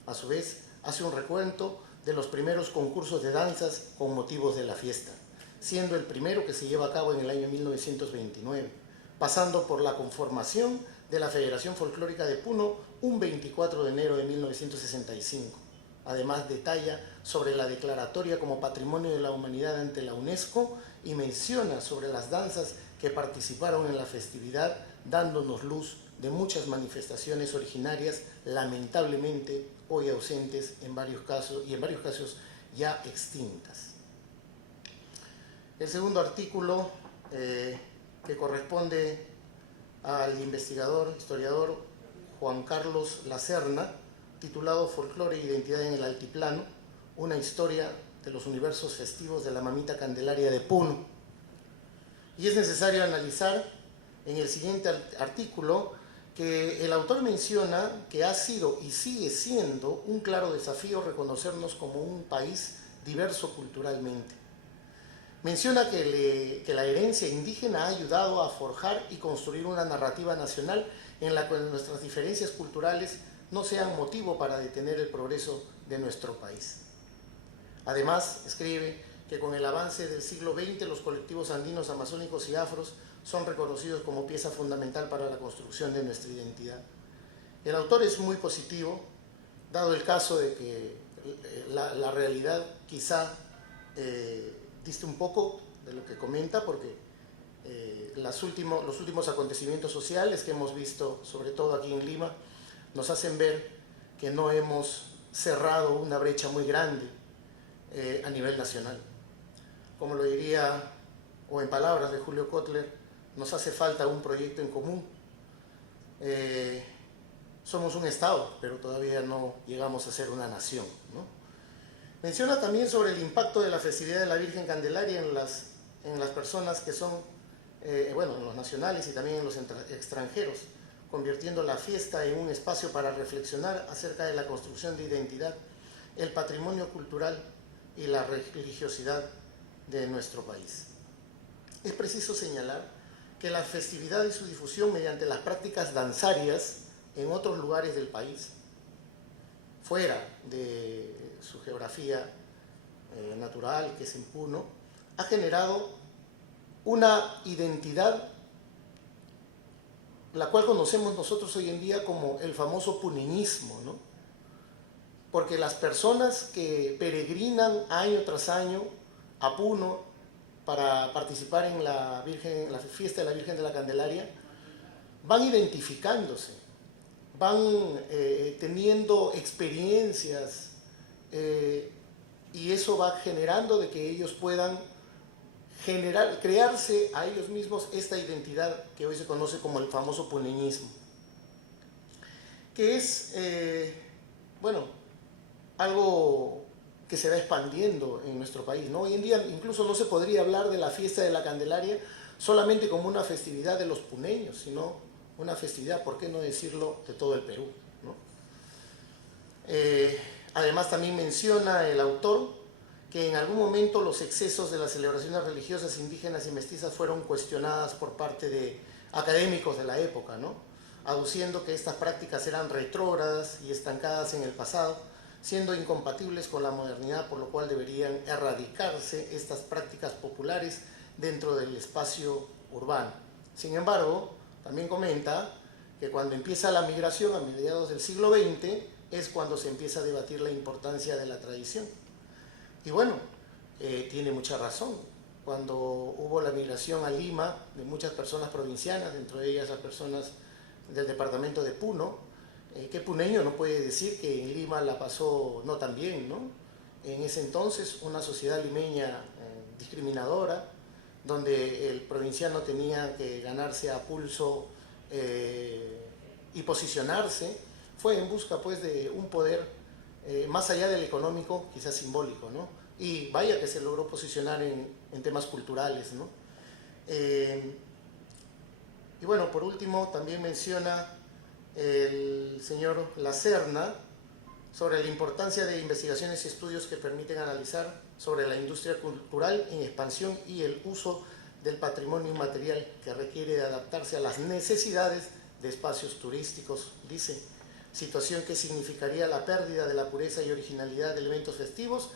A su vez, hace un recuento de los primeros concursos de danzas con motivos de la fiesta, siendo el primero que se lleva a cabo en el año 1929, pasando por la conformación de la Federación Folclórica de Puno un 24 de enero de 1965. Además, detalla sobre la declaratoria como Patrimonio de la Humanidad ante la UNESCO y menciona sobre las danzas que participaron en la festividad, dándonos luz de muchas manifestaciones originarias, lamentablemente hoy ausentes en varios casos ya extintas. El segundo artículo, que corresponde al investigador, historiador Juan Carlos Lacerna, titulado Folclore e Identidad en el Altiplano, una historia de los universos festivos de la Mamita Candelaria de Puno. Y es necesario analizar en el siguiente artículo que el autor menciona que ha sido y sigue siendo un claro desafío reconocernos como un país diverso culturalmente. Menciona que la herencia indígena ha ayudado a forjar y construir una narrativa nacional en la que nuestras diferencias culturales no sean motivo para detener el progreso de nuestro país. Además, escribe que con el avance del siglo XX los colectivos andinos, amazónicos y afros son reconocidos como pieza fundamental para la construcción de nuestra identidad. El autor es muy positivo, dado el caso de que la realidad quizá diste un poco de lo que comenta, porque los últimos acontecimientos sociales que hemos visto, sobre todo aquí en Lima, nos hacen ver que no hemos cerrado una brecha muy grande a nivel nacional. Como lo diría, o en palabras de Julio Kotler, nos hace falta un proyecto en común. Somos un Estado, pero todavía no llegamos a ser una nación, ¿no? Menciona también sobre el impacto de la festividad de la Virgen Candelaria en las personas que son, en los nacionales y también en los extranjeros, convirtiendo la fiesta en un espacio para reflexionar acerca de la construcción de identidad, el patrimonio cultural y la religiosidad de nuestro país. Es preciso señalar que la festividad y su difusión mediante las prácticas danzarias en otros lugares del país, fuera de su geografía natural, que es en Puno, ha generado una identidad la cual conocemos nosotros hoy en día como el famoso puneñismo, ¿no? Porque las personas que peregrinan año tras año a Puno para participar en la fiesta de la Virgen de la Candelaria, van identificándose, van teniendo experiencias, y eso va generando de que ellos puedan crearse a ellos mismos esta identidad que hoy se conoce como el famoso puneñismo, que es, algo que se va expandiendo en nuestro país, ¿no? Hoy en día incluso no se podría hablar de la fiesta de la Candelaria solamente como una festividad de los puneños, sino una festividad, ¿por qué no decirlo?, de todo el Perú, ¿no? Además también menciona el autor que en algún momento los excesos de las celebraciones religiosas indígenas y mestizas fueron cuestionadas por parte de académicos de la época, ¿no? Aduciendo que estas prácticas eran retrógradas y estancadas en el pasado, siendo incompatibles con la modernidad, por lo cual deberían erradicarse estas prácticas populares dentro del espacio urbano. Sin embargo, también comenta que cuando empieza la migración a mediados del siglo XX es cuando se empieza a debatir la importancia de la tradición. Y tiene mucha razón. Cuando hubo la migración a Lima de muchas personas provincianas, dentro de ellas las personas del departamento de Puno, ¿qué puneño no puede decir que en Lima la pasó no tan bien, ¿no? En ese entonces una sociedad limeña discriminadora, donde el provinciano tenía que ganarse a pulso y posicionarse, fue en busca pues de un poder más allá del económico, quizás simbólico, ¿no? Y vaya que se logró posicionar en temas culturales, ¿no? Por último también menciona el señor Lacerna sobre la importancia de investigaciones y estudios que permiten analizar sobre la industria cultural en expansión y el uso del patrimonio inmaterial que requiere de adaptarse a las necesidades de espacios turísticos, dice, situación que significaría la pérdida de la pureza y originalidad de elementos festivos,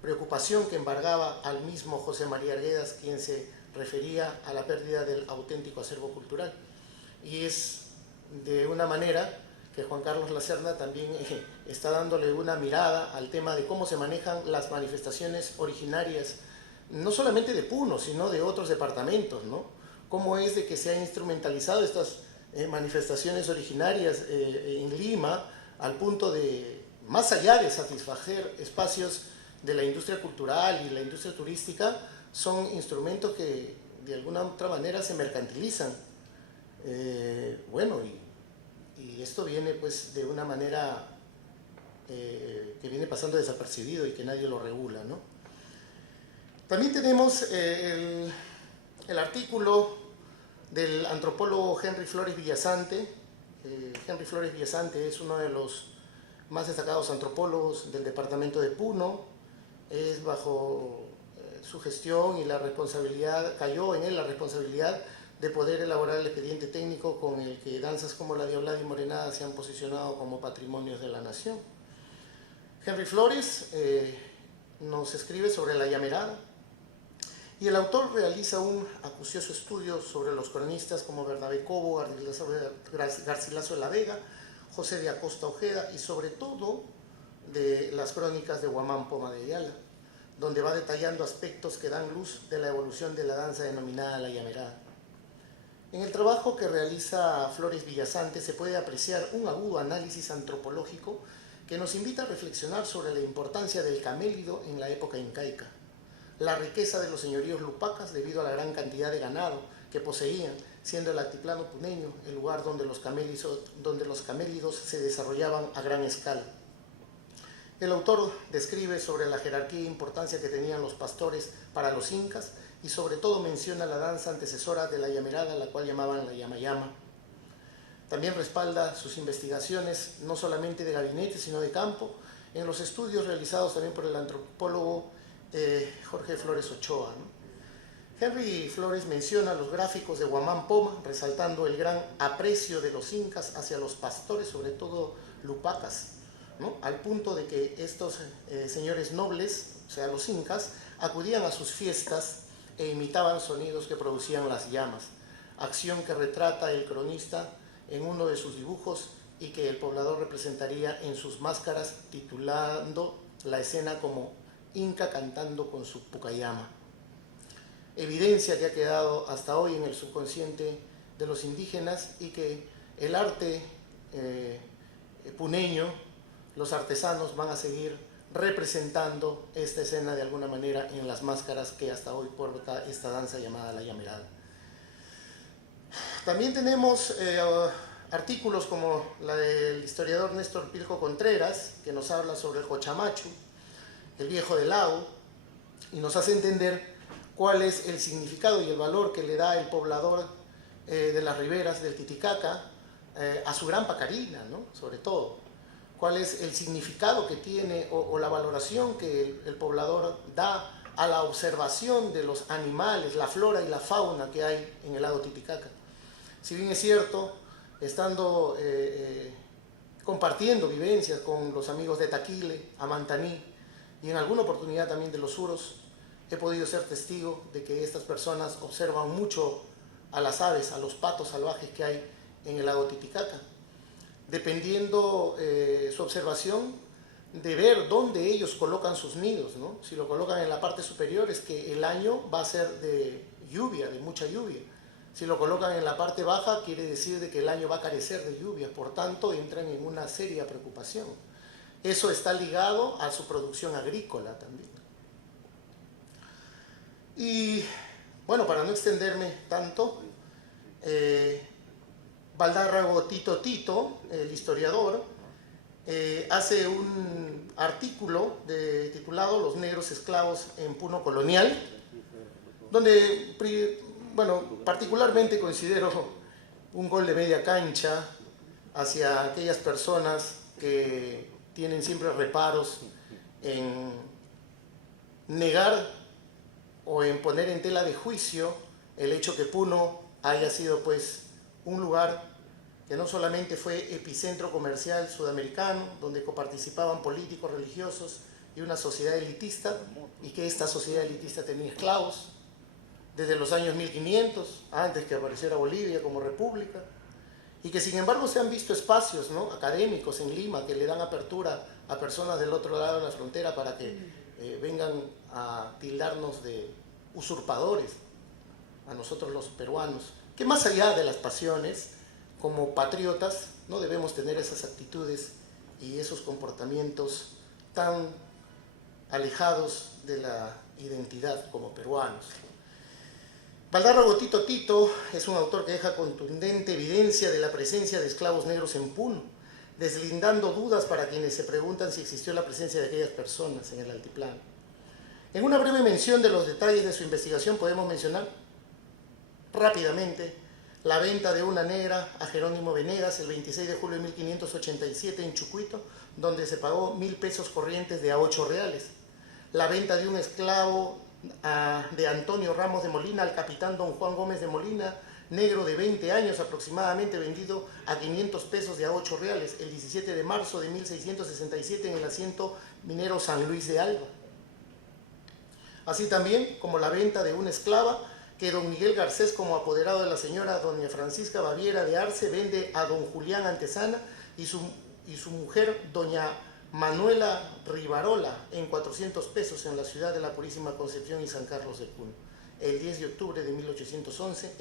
preocupación que embargaba al mismo José María Arguedas, quien se refería a la pérdida del auténtico acervo cultural. Y es de una manera que Juan Carlos Lacerda también está dándole una mirada al tema de cómo se manejan las manifestaciones originarias, no solamente de Puno, sino de otros departamentos, ¿no? Cómo es de que se han instrumentalizado estas manifestaciones originarias en Lima, al punto de, más allá de satisfacer espacios de la industria cultural y la industria turística, son instrumentos que de alguna otra manera se mercantilizan. Bueno, y esto viene pues de una manera que viene pasando desapercibido y que nadie lo regula, ¿no? También tenemos el artículo del antropólogo Henry Flores Villasante. Henry Flores Villasante es uno de los más destacados antropólogos del departamento de Puno. Es bajo su gestión y la responsabilidad, cayó en él la responsabilidad de poder elaborar el expediente técnico con el que danzas como la Diablada y Morenada se han posicionado como patrimonios de la nación. Henry Flores nos escribe sobre la llamerada, y el autor realiza un acucioso estudio sobre los cronistas como Bernabé Cobo, Garcilaso de la Vega, José de Acosta Ojeda y sobre todo de las crónicas de Guamán Poma de Ayala, donde va detallando aspectos que dan luz de la evolución de la danza denominada la llamerada. En el trabajo que realiza Flores Villasante se puede apreciar un agudo análisis antropológico que nos invita a reflexionar sobre la importancia del camélido en la época incaica, la riqueza de los señoríos lupacas debido a la gran cantidad de ganado que poseían, siendo el altiplano puneño el lugar donde los camélidos se desarrollaban a gran escala. El autor describe sobre la jerarquía e importancia que tenían los pastores para los incas y sobre todo menciona la danza antecesora de la llamerada, la cual llamaban la llamayama. También respalda sus investigaciones, no solamente de gabinete, sino de campo, en los estudios realizados también por el antropólogo Jorge Flores Ochoa, ¿no? Henry Flores menciona los gráficos de Guamán Poma, resaltando el gran aprecio de los incas hacia los pastores, sobre todo lupacas, ¿no? Al punto de que estos señores nobles, o sea, los incas, acudían a sus fiestas e imitaban sonidos que producían las llamas, acción que retrata el cronista en uno de sus dibujos y que el poblador representaría en sus máscaras, titulando la escena como Inca cantando con su pucayama. Evidencia que ha quedado hasta hoy en el subconsciente de los indígenas y que el arte puneño, los artesanos van a seguir representando esta escena de alguna manera en las máscaras que hasta hoy porta esta danza llamada la llamerada. También tenemos artículos como la del historiador Néstor Pilco Contreras, que nos habla sobre el Cochamachu, el viejo del lago, y nos hace entender cuál es el significado y el valor que le da el poblador de las riberas del Titicaca a su gran pacarina, ¿no? Sobre todo, cuál es el significado que tiene o la valoración que el poblador da a la observación de los animales, la flora y la fauna que hay en el lago Titicaca. Si bien es cierto, estando compartiendo vivencias con los amigos de Taquile, Amantaní, y en alguna oportunidad también de los Suros, he podido ser testigo de que estas personas observan mucho a las aves, a los patos salvajes que hay en el lago Titicaca, dependiendo su observación de ver dónde ellos colocan sus nidos, ¿no? Si lo colocan en la parte superior es que el año va a ser de lluvia, de mucha lluvia. Si lo colocan en la parte baja quiere decir de que el año va a carecer de lluvia, por tanto entran en una seria preocupación. Eso está ligado a su producción agrícola también. Y bueno, para no extenderme tanto, Valdárrago Tito, el historiador, hace un artículo titulado Los negros esclavos en Puno colonial, donde, bueno, particularmente considero un gol de media cancha hacia aquellas personas que tienen siempre reparos en negar o en poner en tela de juicio el hecho que Puno haya sido pues un lugar que no solamente fue epicentro comercial sudamericano, donde coparticipaban políticos, religiosos y una sociedad elitista, y que esta sociedad elitista tenía esclavos desde los años 1500, antes que apareciera Bolivia como república, y que sin embargo se han visto espacios, ¿no?, académicos en Lima que le dan apertura a personas del otro lado de la frontera para que vengan a tildarnos de usurpadores, a nosotros los peruanos, que más allá de las pasiones, como patriotas, no debemos tener esas actitudes y esos comportamientos tan alejados de la identidad como peruanos. Valdarrago Tito Tito es un autor que deja contundente evidencia de la presencia de esclavos negros en Puno, deslindando dudas para quienes se preguntan si existió la presencia de aquellas personas en el altiplano. En una breve mención de los detalles de su investigación podemos mencionar rápidamente la venta de una negra a Jerónimo Venegas el 26 de julio de 1587 en Chucuito, donde se pagó 1.000 pesos corrientes de a 8 reales. La venta de un esclavo de Antonio Ramos de Molina al capitán don Juan Gómez de Molina, negro de 20 años aproximadamente, vendido a 500 pesos de a 8 reales el 17 de marzo de 1667 en el asiento minero San Luis de Alba. Así también como la venta de una esclava que don Miguel Garcés, como apoderado de la señora doña Francisca Baviera de Arce, vende a don Julián Antesana y su mujer doña Manuela Rivarola en 400 pesos en la ciudad de la Purísima Concepción y San Carlos de Puno, el 10 de octubre de 1811,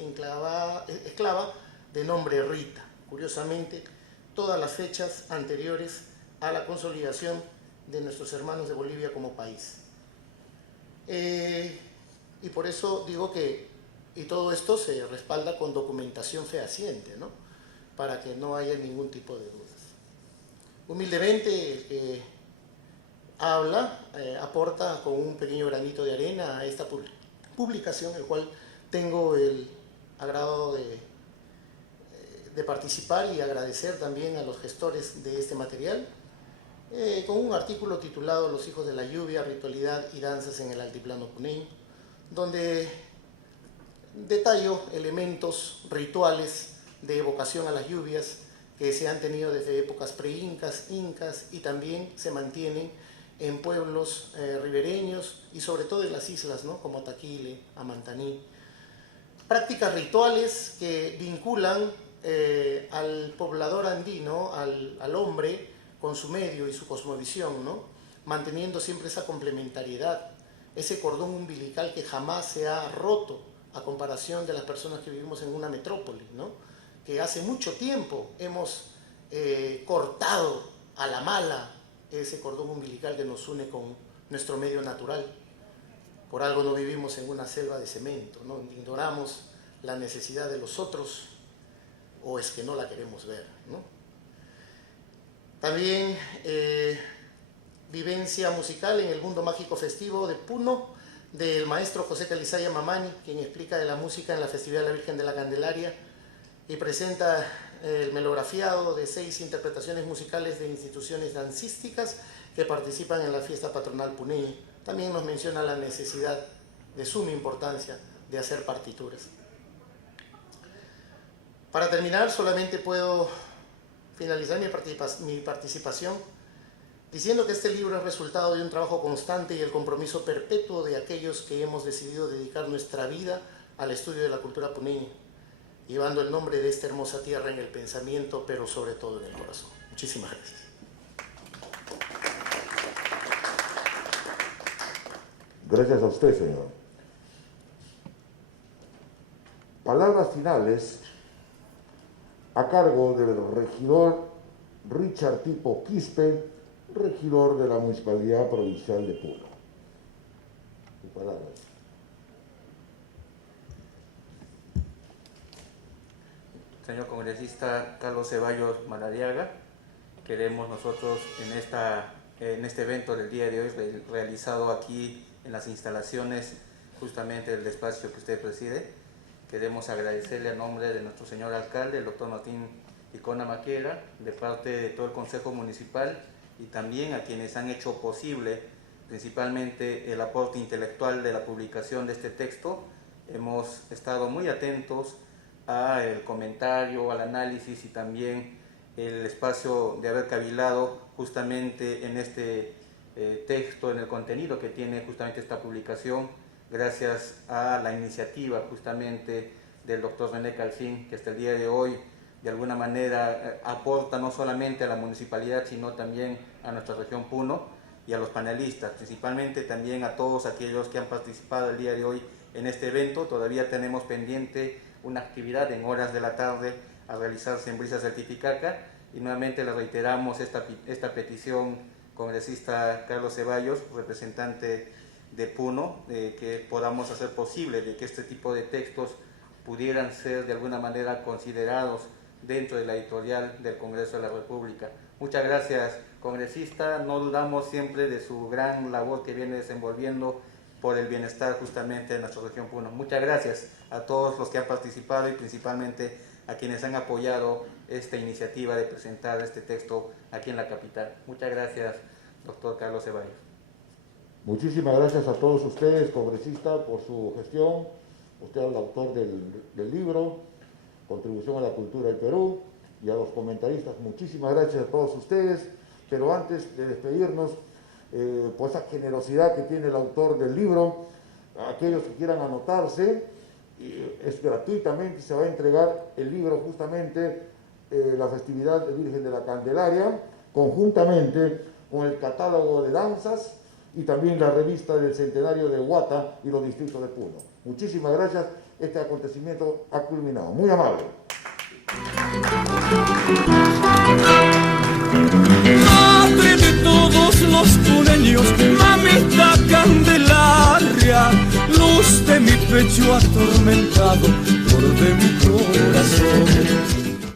esclava de nombre Rita. Curiosamente, todas las fechas anteriores a la consolidación de nuestros hermanos de Bolivia como país. Y por eso digo que, y todo esto se respalda con documentación fehaciente, ¿no?, para que no haya ningún tipo de dudas. Humildemente, el que habla, aporta con un pequeño granito de arena a esta publicación, el cual tengo el agrado de participar y agradecer también a los gestores de este material, con un artículo titulado Los hijos de la lluvia, ritualidad y danzas en el altiplano puneño, donde detallo elementos rituales de evocación a las lluvias que se han tenido desde épocas pre-incas, incas, y también se mantienen en pueblos ribereños y sobre todo en las islas, ¿no?, como Taquile, Amantaní. Prácticas rituales que vinculan al poblador andino, al hombre, con su medio y su cosmovisión, ¿no?, manteniendo siempre esa complementariedad, ese cordón umbilical que jamás se ha roto a comparación de las personas que vivimos en una metrópoli, ¿no?, que hace mucho tiempo hemos cortado a la mala ese cordón umbilical que nos une con nuestro medio natural. Por algo no vivimos en una selva de cemento, ¿no?, ignoramos la necesidad de los otros, o es que no la queremos ver, ¿no? También vivencia musical en el mundo mágico festivo de Puno, del maestro José Calizaya Mamani, quien explica de la música en la festividad de la Virgen de la Candelaria y presenta el melografiado de 6 interpretaciones musicales de instituciones dancísticas que participan en la fiesta patronal puneña. También nos menciona la necesidad de suma importancia de hacer partituras. Para terminar, solamente puedo finalizar mi participación diciendo que este libro es resultado de un trabajo constante y el compromiso perpetuo de aquellos que hemos decidido dedicar nuestra vida al estudio de la cultura puneña, llevando el nombre de esta hermosa tierra en el pensamiento, pero sobre todo en el corazón. Muchísimas gracias. Gracias a usted, señor. Palabras finales a cargo del regidor Richard Tipo Quispe, regidor de la Municipalidad Provincial de Puno. Sus palabras. Señor congresista Carlos Ceballos Malariaga, queremos nosotros en este evento del día de hoy realizado aquí en las instalaciones justamente del espacio que usted preside, queremos agradecerle a nombre de nuestro señor alcalde, el doctor Martín Icona Maquera, de parte de todo el Consejo Municipal y también a quienes han hecho posible principalmente el aporte intelectual de la publicación de este texto. Hemos estado muy atentos al comentario, al análisis y también el espacio de haber cavilado justamente en este texto, en el contenido que tiene justamente esta publicación, gracias a la iniciativa justamente del doctor René Calcín, que hasta el día de hoy de alguna manera aporta no solamente a la municipalidad, sino también a nuestra región Puno y a los panelistas, principalmente también a todos aquellos que han participado el día de hoy en este evento. Todavía tenemos pendiente una actividad en horas de la tarde a realizarse en Brisas del Titicaca, y nuevamente le reiteramos esta petición, congresista Carlos Ceballos, representante de Puno, que podamos hacer posible de que este tipo de textos pudieran ser de alguna manera considerados dentro de la editorial del Congreso de la República. Muchas gracias, congresista. No dudamos siempre de su gran labor que viene desenvolviendo por el bienestar justamente de nuestra región Puno. Muchas gracias a todos los que han participado y principalmente a quienes han apoyado esta iniciativa de presentar este texto aquí en la capital. Muchas gracias, doctor Carlos Ceballos. Muchísimas gracias a todos ustedes, congresista, por su gestión. Usted es el autor del libro, Contribución a la Cultura del Perú, y a los comentaristas, muchísimas gracias a todos ustedes. Pero antes de despedirnos, por esa generosidad que tiene el autor del libro, a aquellos que quieran anotarse, es gratuitamente, se va a entregar el libro justamente, la festividad de Virgen de la Candelaria, conjuntamente con el catálogo de danzas y también la revista del centenario de Huata y los distritos de Puno. Muchísimas gracias, este acontecimiento ha culminado. Muy amable. Madre de todos los puneños, mamita Candelaria, luz de mi pecho